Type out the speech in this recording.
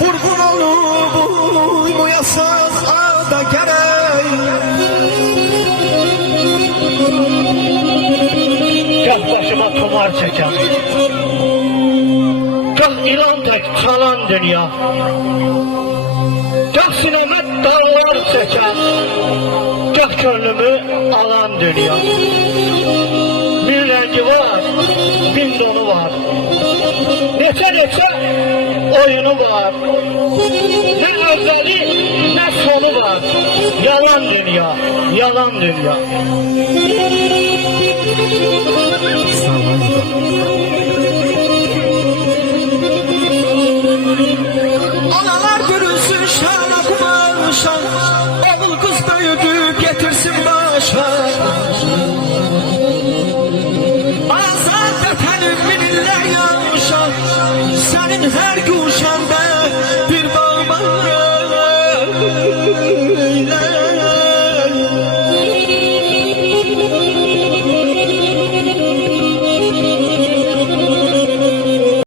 vurgun olup uyasız ada gerek. Gah başıma tumar çeken, gah ilan tek çalan dünya, gah sineme dağlar çeken, gah gönlümü alan dünya. Bir rengi var, bin donu var, neçe oyunu var. Ne evveli ne sonu var. Yalan dünya, yalan dünya. Sağ olun.